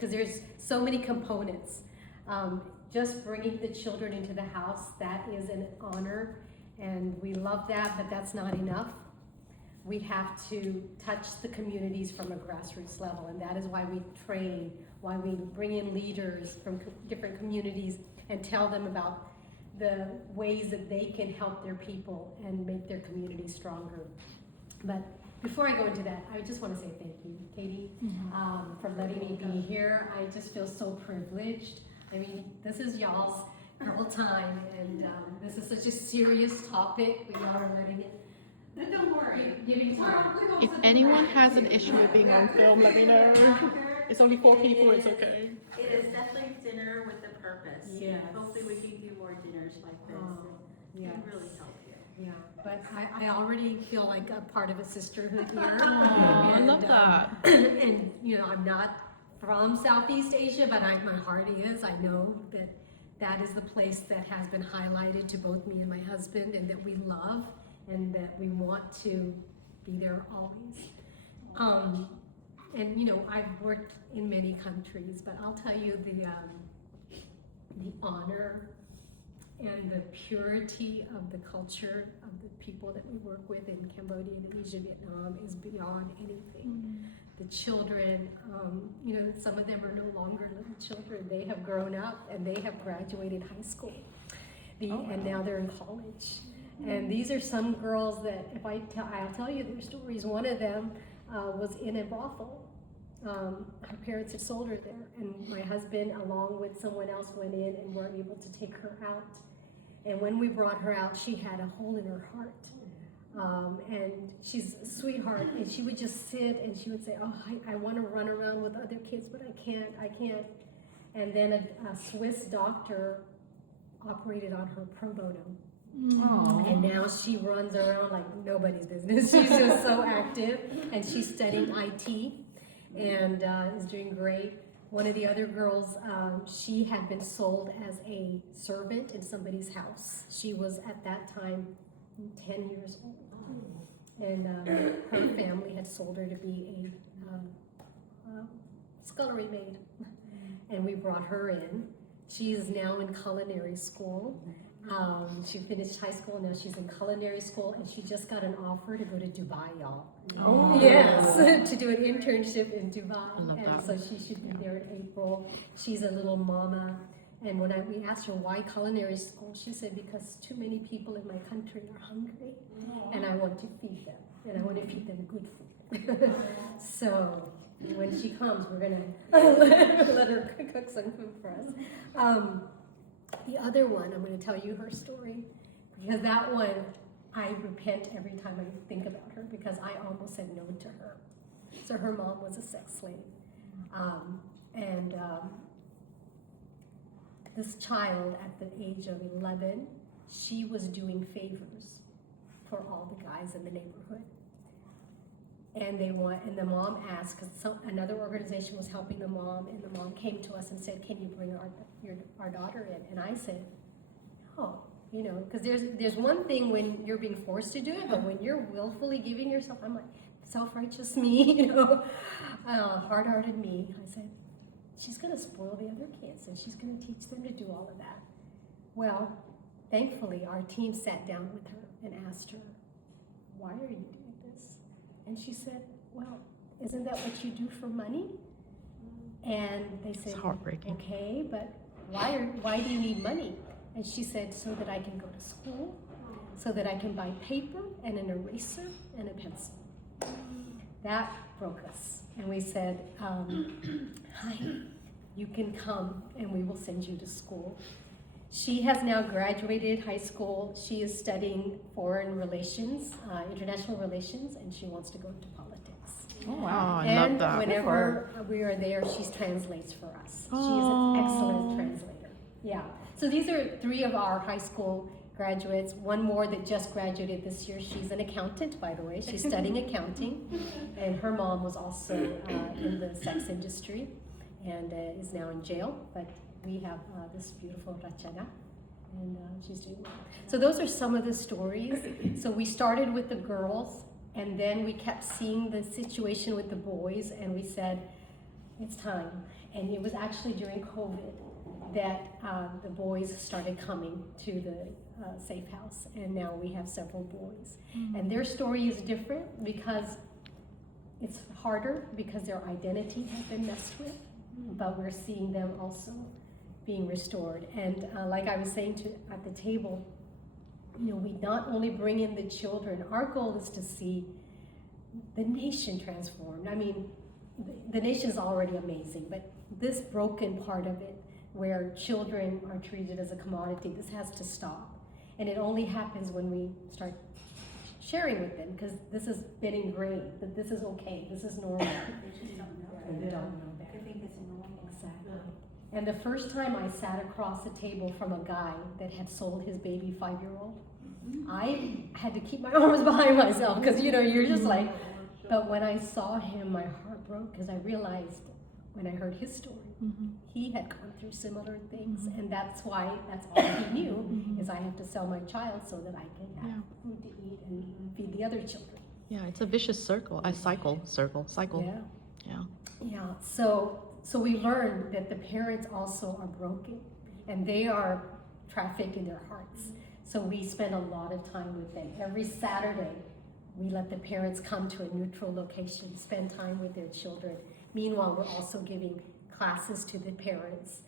because there's so many components. Just bringing the children into the house, that is an honor, and we love that, but that's not enough. We have to touch the communities from a grassroots level, and that is why we train, why we bring in leaders from different communities and tell them about the ways that they can help their people and make their community stronger. But before I go into that, I just want to say thank you, Katie, for letting me be here. I just feel so privileged. I mean, this is y'all's whole time, and this is such a serious topic, but y'all are letting it. Don't worry. If anyone has an issue with being on film, let me know. It's only 4 people, it's okay. It is definitely dinner with a purpose. Yes. Hopefully we can do more dinners like this. It Yes. can really help you. Yeah, but I already feel like a part of a sisterhood here. Aww, I love that. And you know, I'm not from Southeast Asia, but my heart is. I know that that is the place that has been highlighted to both me and my husband, and that we love, and that we want to be there always. And you know, I've worked in many countries, but I'll tell you the honor and the purity of the culture of the people that we work with in Cambodia, Indonesia, Vietnam is beyond anything. The children, you know, some of them are no longer little children. They have grown up and they have graduated high school. And now they're in college. And these are some girls that, if I'll tell you their stories. One of them was in a brothel. Her parents had sold her there, and my husband, along with someone else, went in and were able to take her out. And when we brought her out, she had a hole in her heart. And she's a sweetheart, and she would just sit and she would say, oh, I want to run around with other kids, but I can't. And then a Swiss doctor operated on her pro bono. Aww. And now she runs around like nobody's business. She's just so active, and she's studying IT and is doing great. One of the other girls, she had been sold as a servant in somebody's house. She was at that time 10 years old, and her family had sold her to be a scullery maid, and we brought her in. She is now in culinary school. She finished high school, now she's in culinary school, and she just got an offer to go to Dubai, y'all. Oh. Yes, to do an internship in Dubai, and that. so she should be there in April. She's a little mama, and when we asked her why culinary school, she said, because too many people in my country are hungry, and I want to feed them, and I want to feed them good food. So when she comes, we're gonna let her cook some food for us. The other one, I'm going to tell you her story, because that one, I repent every time I think about her, because I almost said no to her. So her mom was a sex slave. This child, at the age of 11, she was doing favors for all the guys in the neighborhood. And the mom asked, because another organization was helping the mom, and the mom came to us and said, can you bring our daughter in? And I said, no, you know, because there's one thing when you're being forced to do it, but when you're willfully giving yourself, I'm like, self-righteous me, you know, hard-hearted me. I said, she's going to spoil the other kids, and she's going to teach them to do all of that. Well, thankfully, our team sat down with her and asked her, why are you doing this? And she said, well, isn't that what you do for money? And they said, It's heartbreaking. okay, but why do you need money? And she said, so that I can go to school, so that I can buy paper and an eraser and a pencil. That broke us. And we said, hi, you can come and we will send you to school. She has now graduated high school. She is studying foreign relations, international relations, and she wants to go into politics. Oh, wow, I And love that. whenever we are there, she translates for us. She is an excellent translator. Yeah. So these are 3 of our high school graduates. One more that just graduated this year. She's an accountant, by the way. She's studying accounting, and her mom was also in the sex industry and is now in jail. But we have this beautiful Rachana, and she's doing well. So those are some of the stories. So we started with the girls, and then we kept seeing the situation with the boys, and we said, it's time. And it was actually during COVID that the boys started coming to the safe house, and now we have several boys. And their story is different because it's harder because their identity has been messed with, but we're seeing them also being restored. And like I was saying at the table, we not only bring in the children, our goal is to see the nation transformed. I mean, the nation is already amazing, but this broken part of it, where children are treated as a commodity, this has to stop. And it only happens when we start sharing with them, because this has been ingrained, that this is okay, this is normal. They just don't know. And they don't know that. They think it's normal. Exactly. And the first time I sat across a table from a guy that had sold his baby 5-year-old, I had to keep my arms behind myself, because you're just like, but when I saw him, my heart broke, because I realized when I heard his story, he had gone through similar things, and that's why, that's all he knew, is I have to sell my child so that I can have food to eat and feed the other children. Yeah, it's a vicious circle, a cycle. Yeah. So we learned that the parents also are broken, and they are trafficked in their hearts. So we spend a lot of time with them. Every Saturday, we let the parents come to a neutral location, spend time with their children. Meanwhile, we're also giving classes to the parents.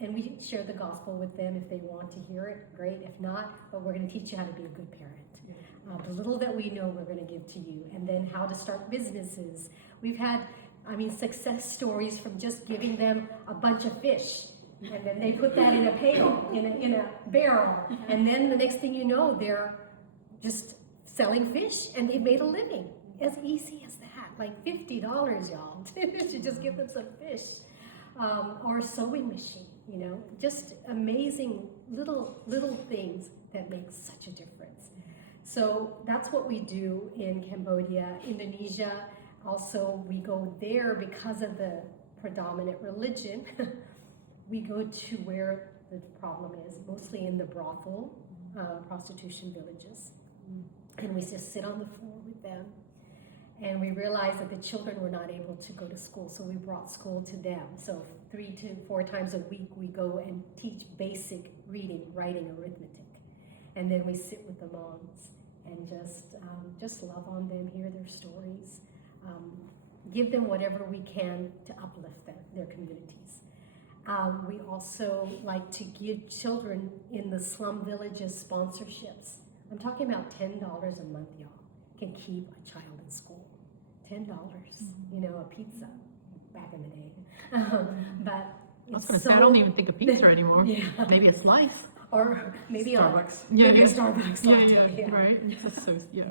And we share the gospel with them. If they want to hear it, great. If not, but we're going to teach you how to be a good parent. The little that we know, we're going to give to you. And then how to start businesses. We've had, success stories from just giving them a bunch of fish. And then they put that in a pail, in a barrel. And then the next thing you know, they're just selling fish, and they've made a living. As easy as that. Like $50, y'all, to just give them some fish. Or a sewing machine, just amazing little things that make such a difference. So that's what we do in Cambodia. Indonesia, also we go there because of the predominant religion. We go to where the problem is, mostly in the brothel, prostitution villages. And we just sit on the floor with them. And we realized that the children were not able to go to school, so we brought school to them. So 3 to 4 times a week, we go and teach basic reading, writing, arithmetic. And then we sit with the moms and just love on them, hear their stories, give them whatever we can to uplift them, their communities. We also like to give children in the slum villages sponsorships. I'm talking about $10 a month, y'all, can keep a child in school. $10, a pizza back in the day. But I was going to say, I don't even think of pizza anymore. Yeah. Maybe a slice. Or maybe Starbucks. Maybe a Starbucks latte. Yeah, right. Yeah.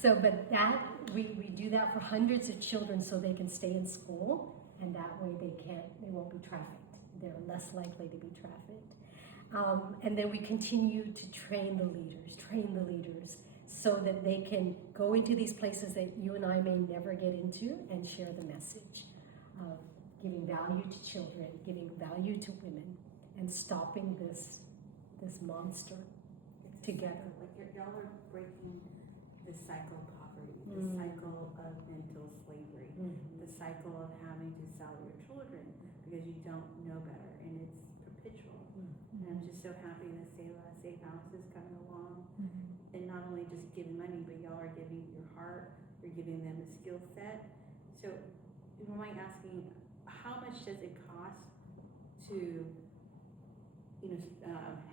So, but that, we do that for hundreds of children so they can stay in school, and that way they won't be trafficked. They're less likely to be trafficked. And then we continue to train the leaders so that they can go into these places that you and I may never get into and share the message of giving value to children, giving value to women, and stopping this monster together. Like y'all are breaking the cycle of poverty, the cycle of mental slavery, the cycle of having to sell your children because you don't know better, and it's perpetual. And I'm just so happy that Safe House is coming along, and not only just giving money, but y'all are giving your heart, you're giving them a skill set. So you might asking, how much does it cost to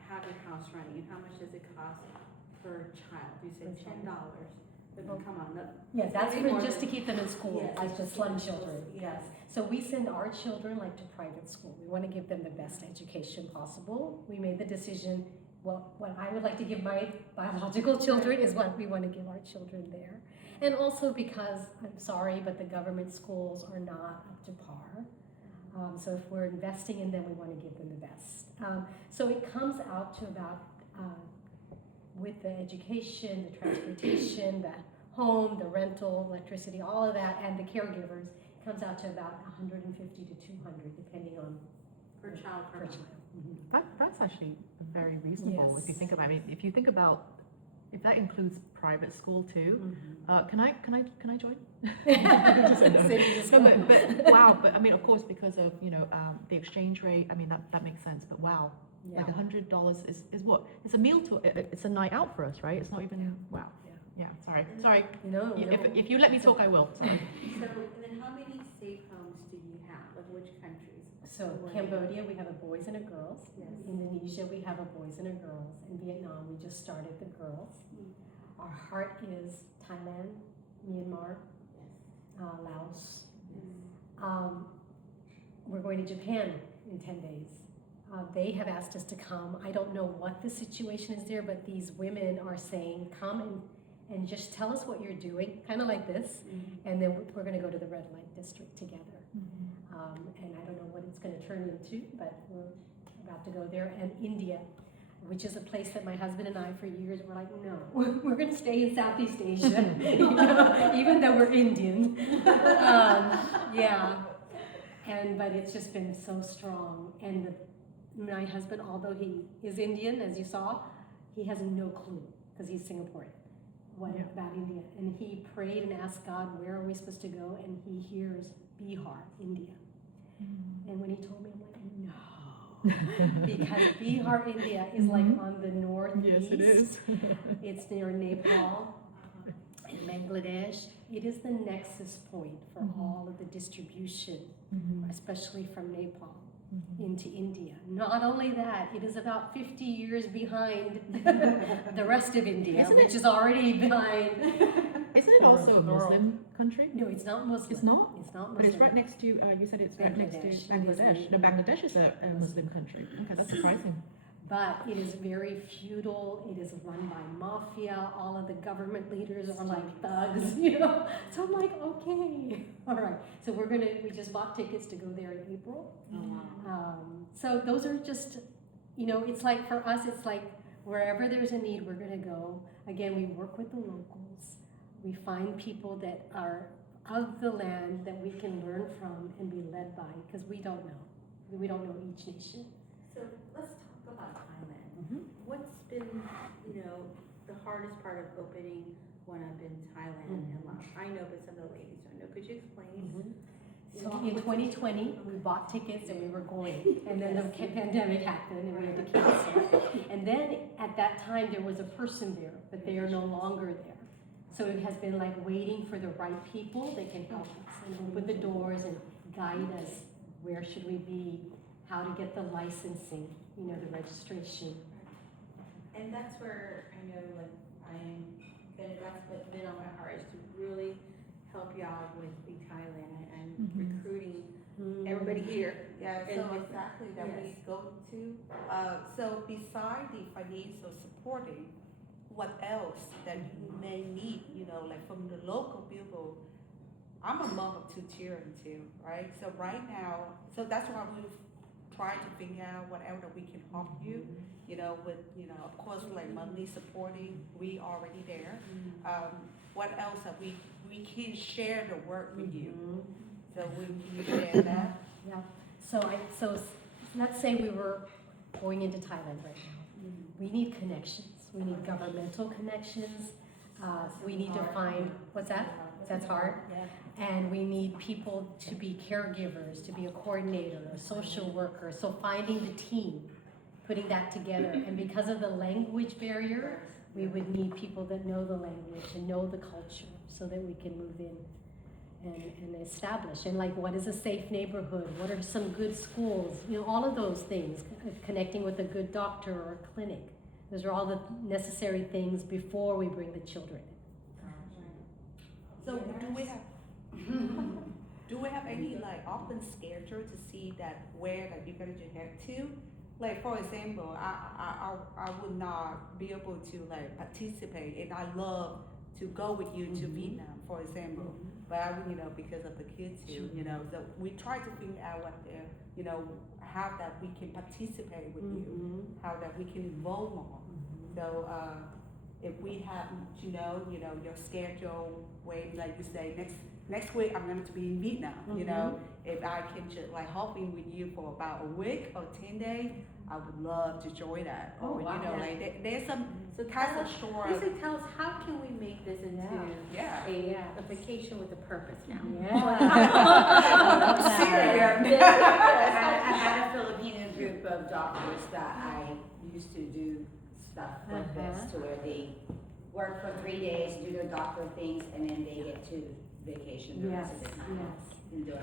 have your house running, and how much does it cost per child? You said $10. But come on, that's just to keep them in school, yes, like the slum children. Yes. So we send our children to private school. We want to give them the best education possible. We made the decision, what I would like to give my biological children is what we want to give our children there. And also because, I'm sorry, but the government schools are not up to par. So if we're investing in them, we want to give them the best. So it comes out to about, with the education, the transportation, the home, the rental, electricity, all of that, and the caregivers, it comes out to about 150 to 200, depending on Per child. That's actually very reasonable if you think about it. If you think about, if that includes private school too, can I join? Just said no. Cindy just No, went. but wow, but I mean, of course, because of the exchange rate. I mean, that makes sense. But wow, Yeah. like $100 is what? It's a meal to it's a night out for us, right? It's not even wow. Yeah. Sorry. No, If you let me talk, I will. Sorry. So, and then how many safe homes do you have? Like which countries? So Cambodia, we have a boys and a girls. Yes. Indonesia, we have a boys and a girls. In Vietnam, we just started the girls. Our heart is Thailand, Myanmar, Laos. We're going to Japan in 10 days. They have asked us to come. I don't know what the situation is there, but these women are saying, come and just tell us what you're doing, kind of like this, and then we're going to go to the red light district together. And I don't know what it's going to turn into, but we're about to go there. And India, which is a place that my husband and I for years were like, no, we're going to stay in Southeast Asia, even though we're Indian. But it's just been so strong. And my husband, although he is Indian, as you saw, he has no clue because he's Singaporean. About India, and he prayed and asked God, where are we supposed to go? And he hears Bihar, India. And when he told me, I'm like, no, because Bihar, India is like on the northeast. Yes, it is. It's near Nepal and Bangladesh. It is the nexus point for all of the distribution, especially from Nepal into India. Not only that, it is about 50 years behind the rest of India, which is already behind. Isn't it also a Muslim country? No, it's not Muslim. It's not? It's not Muslim. But it's right next to, you said it's right next to Bangladesh. No, Bangladesh is a Muslim country. Okay, that's surprising. But it is very feudal. It is run by mafia. All of the government leaders are like thugs, So I'm like, okay, all right. So we just bought tickets to go there in April. So those are just, it's like for us, it's like wherever there's a need, we're going to go. Again, we work with the locals. We find people that are of the land that we can learn from and be led by, because we don't know. We don't know each nation. So let's talk about Thailand. What's been, the hardest part of opening one up in Thailand and Laos? I know, but some of the ladies don't know. Could you explain? So in 2020, we bought tickets and we were going, and then the pandemic happened and we had to cancel. And then at that time, there was a person there, but they are no longer there. So it has been like waiting for the right people that can help us and open the doors and guide us. Where should we be? How to get the licensing, the registration. And that's where I know, that's what's been on my heart, is to really help y'all with the Thailand and recruiting everybody here. Yeah, And so with- exactly that we go to. So beside the financial supporting, what else that you may need, like from the local people? I'm a mom of 2 children too, right? So right now, so that's why we've tried to figure out whatever that we can help you, with, of course, like monthly supporting, we already there. What else that we can share the work with you? So can you share that? Yeah. So let's say we were going into Thailand right now. We need connections. We need governmental connections. We need to find, what's that? That's hard. And we need people to be caregivers, to be a coordinator, a social worker. So finding the team, putting that together. And because of the language barrier, we would need people that know the language and know the culture so that we can move in and establish. And like, what is a safe neighborhood? What are some good schools? All of those things, connecting with a good doctor or clinic. Those are all the necessary things before we bring the children. So do we have any like open schedule to see that where that you're going to head to? Like for example, I would not be able to like participate, and I love to go with you to Vietnam, for example. But I would, because of the kids here, so we try to figure out what how that we can participate with you, how that we can involve more. So if we have, your schedule, when, like you say, next week I'm going to be in Vietnam. You know, if I can just like helping with you for about a week or 10 days, I would love to join that. Oh, Or wow. you know, like there's some So kinds tell of us, short. Lisa, tell us, how can we make this into Yeah. a vacation with a purpose now? I'm serious. I had a Filipino group of doctors that I used to do stuff like this, to where they work for 3 days, do their doctor things, and then they get to vacation the rest of the time. Yes. And do it.